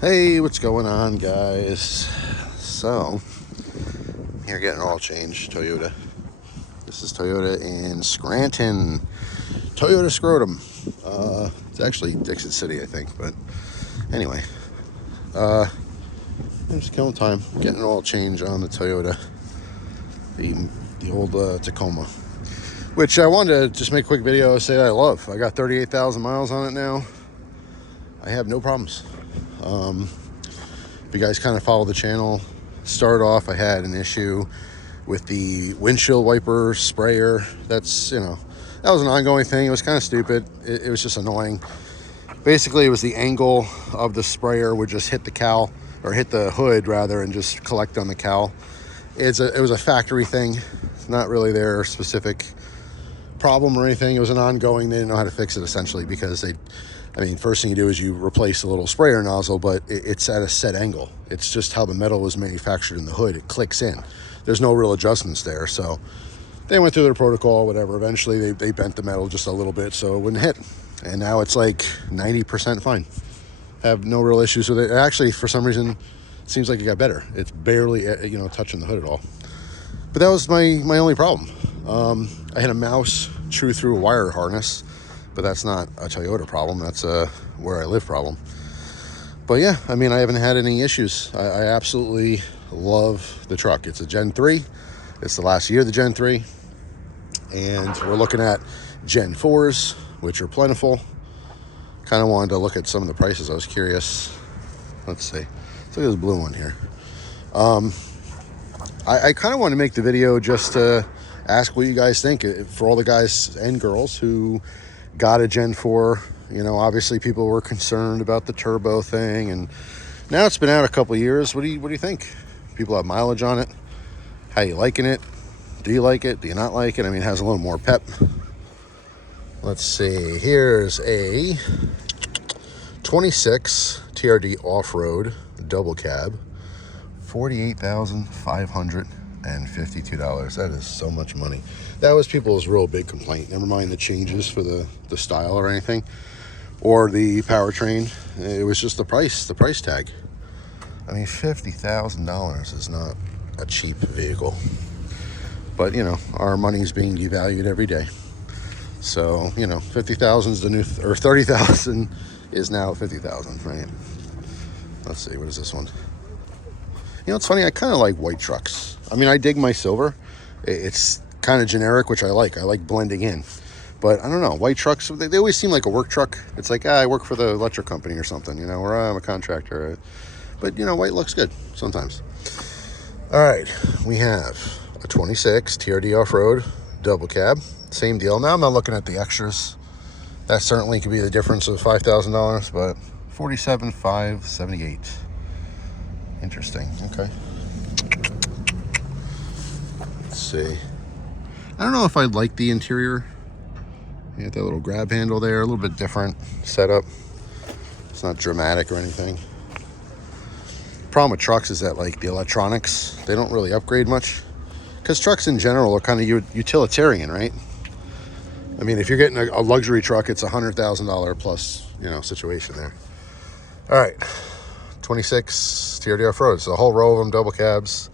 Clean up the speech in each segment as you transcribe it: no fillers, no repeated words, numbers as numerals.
Hey, what's going on, guys? So, here getting all changed. Toyota. This is Toyota in Scranton. Toyota Scrotum. It's actually Dixon City, I think. But anyway, I'm just killing time. Getting all change on the Toyota. The old Tacoma. Which I wanted to just make a quick video say that I love. I got 38,000 miles on it now. I have no problems. If you guys kind of follow the channel, start off, I had an issue with the windshield wiper sprayer. That's, that was an ongoing thing. It was kind of stupid. It was just annoying. Basically, it was the angle of the sprayer would just hit the cowl, or hit the hood rather, and just collect on the cowl. It was a factory thing. It's not really their specific problem or anything. It was an ongoing, they didn't know how to fix it essentially, because first thing you do is you replace the little sprayer nozzle, but it's at a set angle. It's just how the metal was manufactured in the hood. It clicks in. There's no real adjustments there. So they went through their protocol, whatever. Eventually they bent the metal just a little bit so it wouldn't hit. And now it's like 90% fine. Have no real issues with it. Actually, for some reason, it seems like it got better. It's barely, touching the hood at all. But that was my only problem. I had a mouse chew through a wire harness, but that's not a Toyota problem. That's a where I live problem. But yeah, I haven't had any issues. I absolutely love the truck. It's a Gen 3. It's the last year of the Gen 3. And we're looking at Gen 4s, which are plentiful. Kind of wanted to look at some of the prices. I was curious. Let's see. Let's look at this blue one here. I kind of want to make the video just to ask what you guys think, for all the guys and girls who got a Gen 4. Obviously people were concerned about the turbo thing, and now it's been out a couple of years. What do you think? People have mileage on it. How you liking it? Do you like it? Do you not like it? It has a little more pep. Let's see. Here's a 26 TRD off-road double cab. $48,552. That is so much money. That was people's real big complaint. Never mind the changes for the style or anything, or the powertrain. It was just the price tag. $50,000 is not a cheap vehicle. But our money's being devalued every day. So 50,000 is the new, or 30,000 is now 50,000, right? Let's see, what is this one? It's funny, I kind of like white trucks. I dig my silver. It's kind of generic, which I like. I like blending in. But I don't know, white trucks, they always seem like a work truck. It's like, I work for the electric company or something, or I'm a contractor. But, white looks good sometimes. All right, we have a 26 TRD off-road double cab. Same deal. Now I'm not looking at the extras. That certainly could be the difference of $5,000, but $47,578. Interesting. Okay. Let's see. I don't know if I like the interior. You got that little grab handle there, a little bit different setup. It's not dramatic or anything. Problem with trucks is that, like, the electronics, they don't really upgrade much, because trucks in general are kind of utilitarian, right? If you're getting a luxury truck, it's $100,000 plus, situation there. All right. 26 TRD off-road. So a whole row of them, double cabs,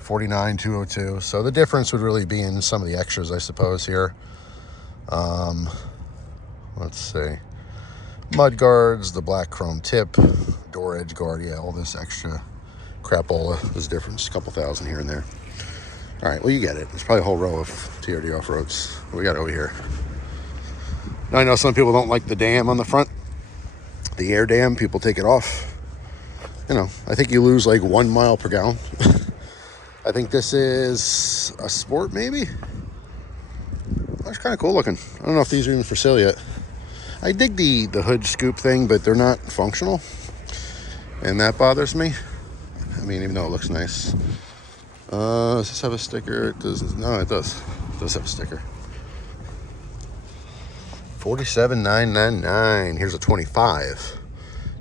$49,202. So the difference would really be in some of the extras, I suppose, here. Let's see. Mud guards, the black chrome tip, door edge guard, all this extra crapola is different. Just a couple thousand here and there. All right, well, you get it. There's probably a whole row of TRD off-roads. What we got over here? Now, I know some people don't like the dam on the front. The air dam, people take it off. I think you lose like 1 mile per gallon. I think this is a sport, maybe. That's kind of cool looking. I don't know if these are even for sale yet. I dig the hood scoop thing, but they're not functional, and that bothers me. Even though it looks nice. Does this have a sticker? It does. No, it does. It does have a sticker. $47,999. Here's a 25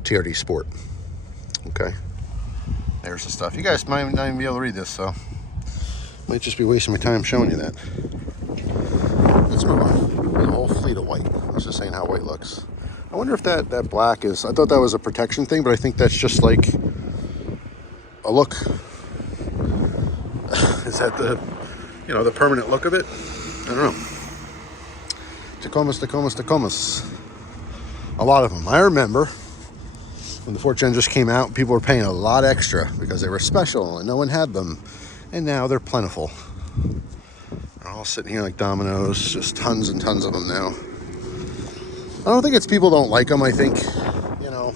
TRD Sport. Okay, there's the stuff. You guys might not even be able to read this, so might just be wasting my time showing you that. Let's move on. There's a whole fleet of white. I was just saying how white looks. I wonder if that black is, I thought that was a protection thing, but I think that's just like a look. Is that the, you know, the permanent look of it? I don't know. Tacomas. A lot of them. I remember when the 4th Gen just came out, people were paying a lot extra because they were special and no one had them. And now they're plentiful. They're all sitting here like dominoes, just tons and tons of them now. I don't think it's people don't like them. I think, you know,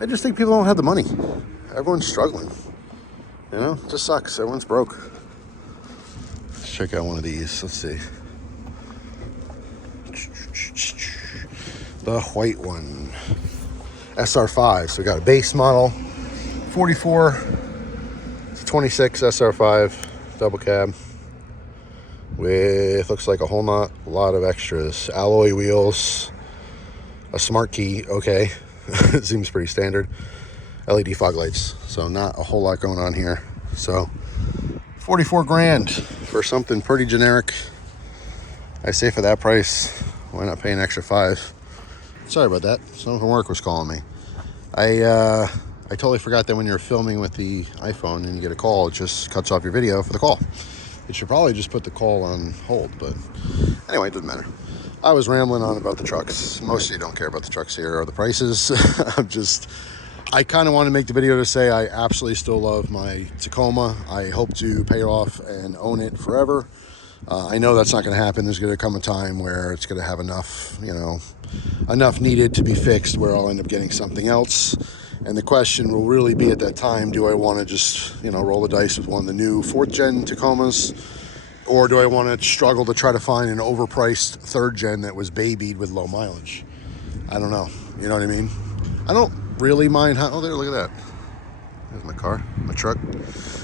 I just think people don't have the money. Everyone's struggling. You know, it just sucks. Everyone's broke. Let's check out one of these. Let's see. The white one. SR5. So we got a base model, 44 to 26 SR5 double cab with, looks like a whole lot of extras. Alloy wheels, a smart key, okay. It seems pretty standard. LED fog lights, so not a whole lot going on here. So 44 grand for something pretty generic. I say for that price, why not pay an extra 5? Sorry about that. Someone from work was calling me. I totally forgot that when you're filming with the iPhone and you get a call, it just cuts off your video for the call. It should probably just put the call on hold, but anyway, it doesn't matter. I was rambling on about the trucks. Most of you don't care about the trucks here or the prices. I kind of want to make the video to say I absolutely still love my Tacoma. I hope to pay it off and own it forever. I know that's not going to happen. There's going to come a time where it's going to have enough, you know, enough needed to be fixed where I'll end up getting something else. And the question will really be at that time, do I want to just, you know, roll the dice with one of the new 4th Gen Tacomas? Or do I want to struggle to try to find an overpriced 3rd Gen that was babied with low mileage? I don't know. You know what I mean? I don't really mind how, oh, there, look at that. There's my car, my truck,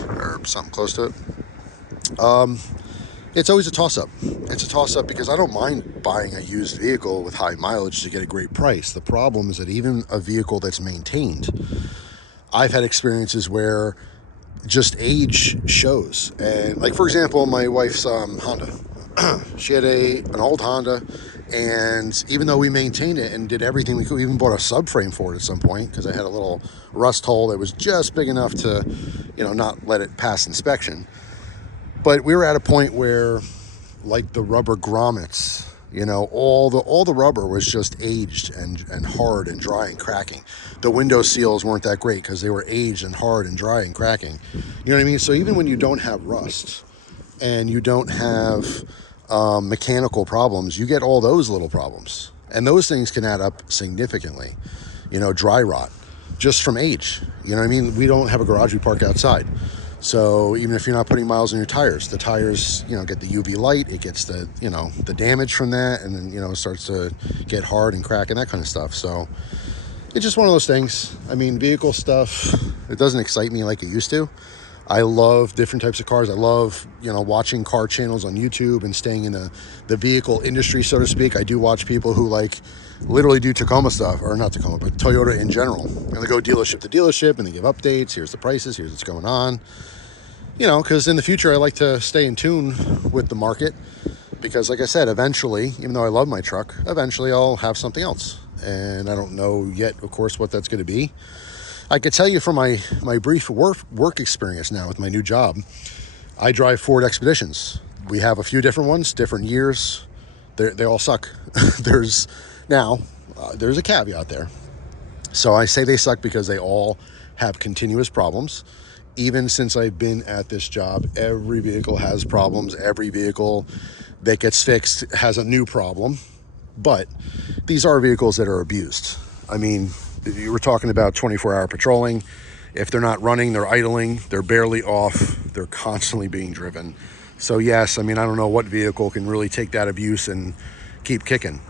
or something close to it. It's always a toss-up. It's a toss-up because I don't mind buying a used vehicle with high mileage to get a great price. The problem is that even a vehicle that's maintained, I've had experiences where just age shows. And like, for example, my wife's Honda. She had an old Honda, and even though we maintained it and did everything we could, we even bought a subframe for it at some point because I had a little rust hole that was just big enough to, you know, not let it pass inspection. But we were at a point where, like the rubber grommets, you know, all the rubber was just aged and hard and dry and cracking. The window seals weren't that great because they were aged and hard and dry and cracking. You know what I mean? So even when you don't have rust and you don't have mechanical problems, you get all those little problems. And those things can add up significantly. You know, dry rot, just from age. You know what I mean? We don't have a garage, we park outside. So even if you're not putting miles on your tires, the tires, you know, get the UV light, it gets the, you know, the damage from that, and then, you know, it starts to get hard and crack and that kind of stuff. So it's just one of those things. I mean, vehicle stuff, it doesn't excite me like it used to. I love different types of cars. I love, you know, watching car channels on YouTube and staying in the vehicle industry, so to speak. I do watch people who like literally do Tacoma stuff, or not Tacoma, but Toyota in general. And they go dealership to dealership and they give updates. Here's the prices, here's what's going on. You know, because in the future, I like to stay in tune with the market because, like I said, eventually, even though I love my truck, eventually I'll have something else. And I don't know yet, of course, what that's going to be. I could tell you from my brief work experience now with my new job, I drive Ford Expeditions. We have a few different ones, different years. They all suck. There's a caveat there. So I say they suck because they all have continuous problems. Even since I've been at this job, every vehicle has problems. Every vehicle that gets fixed has a new problem. But these are vehicles that are abused. I mean, you were talking about 24-hour patrolling. If they're not running, they're idling, they're barely off, they're constantly being driven. So yes, I mean, I don't know what vehicle can really take that abuse and keep kicking.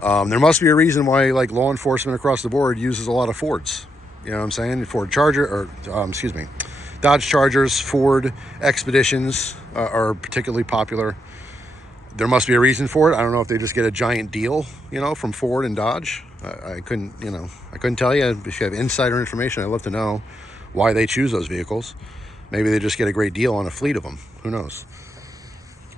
There must be a reason why, like, law enforcement across the board uses a lot of Fords. You know what I'm saying? Ford Charger, or Dodge Chargers, Ford Expeditions are particularly popular. There must be a reason for it. I don't know if they just get a giant deal, you know, from Ford and Dodge. I couldn't tell you. If you have insider information, I'd love to know why they choose those vehicles. Maybe they just get a great deal on a fleet of them. Who knows?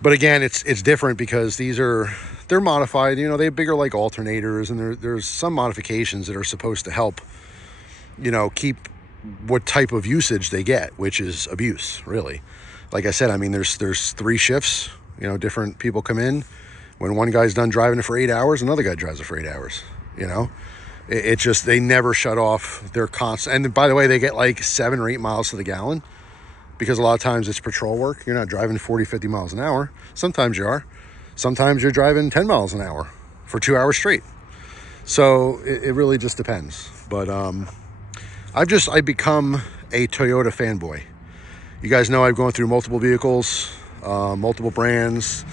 But again, it's different because they're modified. You know, they have bigger like alternators, and there's some modifications that are supposed to help, you know, keep what type of usage they get, which is abuse, really. Like I said, I mean, there's 3 shifts. You know, different people come in. When one guy's done driving it for 8 hours, another guy drives it for 8 hours. You know, it just, they never shut off. They're constant. And by the way, they get like 7 or 8 miles to the gallon, because a lot of times it's patrol work. You're not driving 40, 50 miles an hour. Sometimes you are. Sometimes you're driving 10 miles an hour for 2 hours straight. So it really just depends. But I've become a Toyota fanboy. You guys know I've gone through multiple vehicles, multiple brands,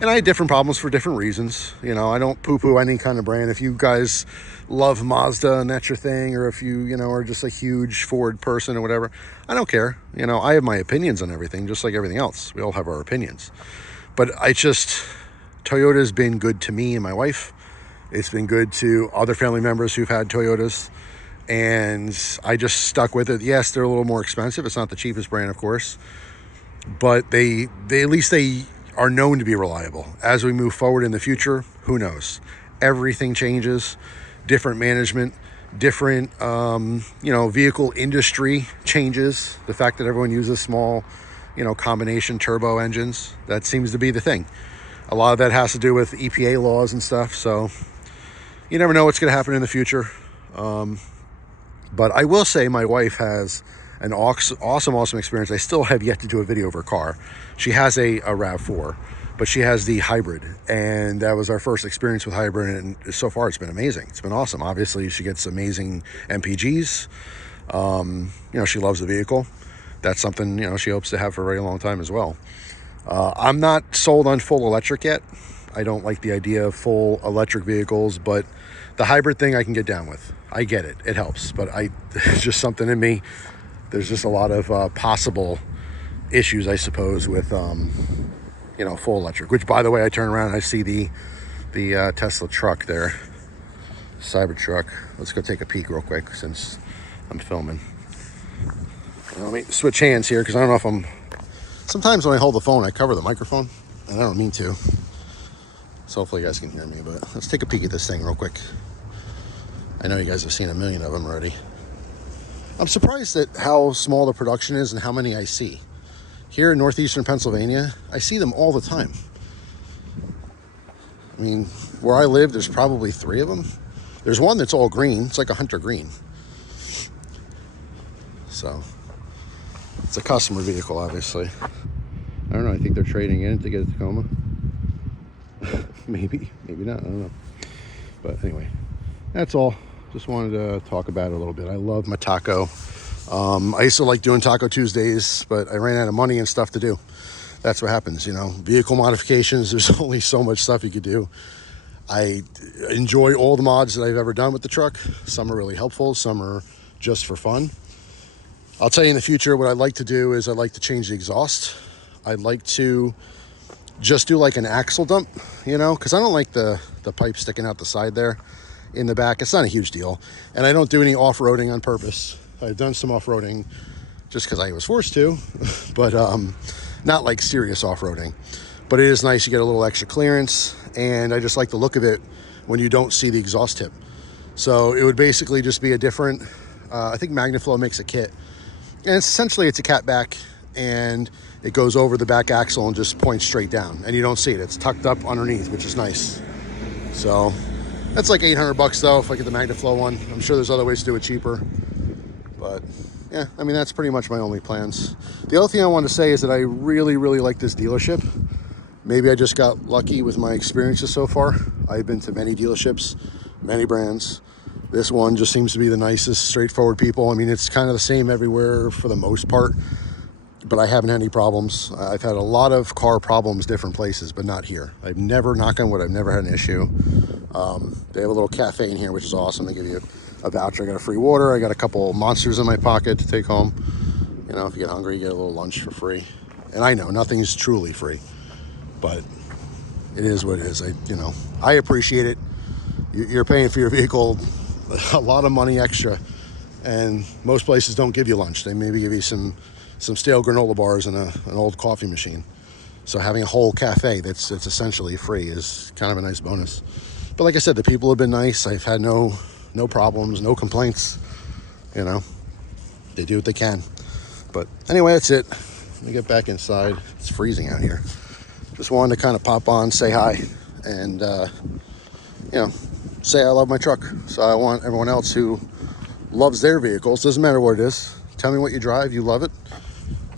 and I had different problems for different reasons. You know, I don't poo-poo any kind of brand. If you guys love Mazda and that's your thing, or if you know, are just a huge Ford person or whatever, I don't care. You know, I have my opinions on everything, just like everything else. We all have our opinions. But Toyota's been good to me and my wife. It's been good to other family members who've had Toyotas. And I just stuck with it. Yes, they're a little more expensive. It's not the cheapest brand, of course, but they at least they are known to be reliable. As we move forward in the future, who knows? Everything changes. Different management, different you know, vehicle industry changes. The fact that everyone uses small, you know, combination turbo engines, that seems to be the thing. A lot of that has to do with EPA laws and stuff. So you never know what's going to happen in the future. But I will say my wife has an awesome experience. I still have yet to do a video of her car. She has a RAV4, but she has the hybrid. And that was our first experience with hybrid. And so far, it's been amazing. It's been awesome. Obviously, she gets amazing MPGs. You know, she loves the vehicle. That's something, you know, she hopes to have for a very long time as well. I'm not sold on full electric yet. I don't like the idea of full electric vehicles, but the hybrid thing I can get down with. I get it. It helps. But it's just something in me. There's just a lot of possible issues, I suppose, with, you know, full electric. Which, by the way, I turn around and I see the Tesla truck there. Cybertruck. Let's go take a peek real quick since I'm filming. Let me switch hands here because I don't know if I'm... Sometimes when I hold the phone, I cover the microphone. And I don't mean to. So hopefully you guys can hear me, but let's take a peek at this thing real quick. I know you guys have seen a million of them already. I'm surprised at how small the production is and how many I see. Here in northeastern Pennsylvania, I see them all the time. I mean, where I live, there's probably 3 of them. There's one that's all green. It's like a hunter green. So, it's a customer vehicle, obviously. I don't know, I think they're trading in to get a Tacoma. Maybe not, I don't know. But anyway, that's all. Just wanted to talk about it a little bit. I love my taco. I used to like doing Taco Tuesdays, but I ran out of money and stuff to do. That's what happens, you know. Vehicle modifications, there's only so much stuff you could do. I enjoy all the mods that I've ever done with the truck. Some are really helpful, some are just for fun. I'll tell you in the future what I'd like to do is I'd like to change the exhaust. I'd like to just do like an axle dump, you know, because I don't like the pipe sticking out the side there in the back. It's not a huge deal. And I don't do any off-roading on purpose. I've done some off-roading just because I was forced to, but not like serious off-roading. But it is nice, you get a little extra clearance, and I just like the look of it when you don't see the exhaust tip. So it would basically just be a different, I think MagnaFlow makes a kit. And essentially it's a catback, and it goes over the back axle and just points straight down. And you don't see it. It's tucked up underneath, which is nice. So that's like $800 though if I get the MagnaFlow one. I'm sure there's other ways to do it cheaper. But yeah, I mean, that's pretty much my only plans. The other thing I want to say is that I really, really like this dealership. Maybe I just got lucky with my experiences so far. I've been to many dealerships, many brands. This one just seems to be the nicest, straightforward people. I mean, it's kind of the same everywhere for the most part, but I haven't had any problems. I've had a lot of car problems different places, but not here. I've never, knock on wood, I've never had an issue. They have a little cafe in here, which is awesome. They give you a voucher. I got a free water. I got a couple monsters in my pocket to take home. You know, if you get hungry, you get a little lunch for free. And I know nothing's truly free, but it is what it is. I appreciate it. You're paying for your vehicle a lot of money extra, and most places don't give you lunch. They maybe give you some stale granola bars and an old coffee machine. So having a whole cafe that's essentially free is kind of a nice bonus. But like I said, the people have been nice. I've had no problems, no complaints. You know, they do what they can. But anyway, that's it. Let me get back inside. It's freezing out here. Just wanted to kind of pop on, say hi, and you know, say I love my truck. So I want everyone else who loves their vehicles, doesn't matter what it is, tell me what you drive, you love it,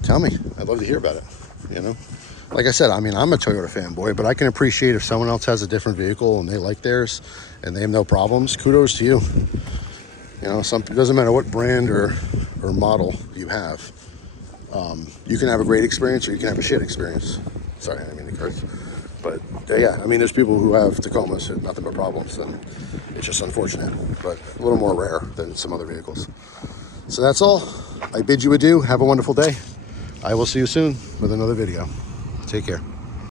tell me. I'd love to hear about it. You know, like I said, I mean, I'm a Toyota fanboy, but I can appreciate if someone else has a different vehicle and they like theirs and they have no problems. Kudos to you. You know, it doesn't matter what brand or model you have. You can have a great experience or you can have a shit experience. Sorry, I didn't mean to curse. But yeah, I mean, there's people who have Tacomas and nothing but problems, and it's just unfortunate, but a little more rare than some other vehicles. So that's all. I bid you adieu. Have a wonderful day. I will see you soon with another video. Take care.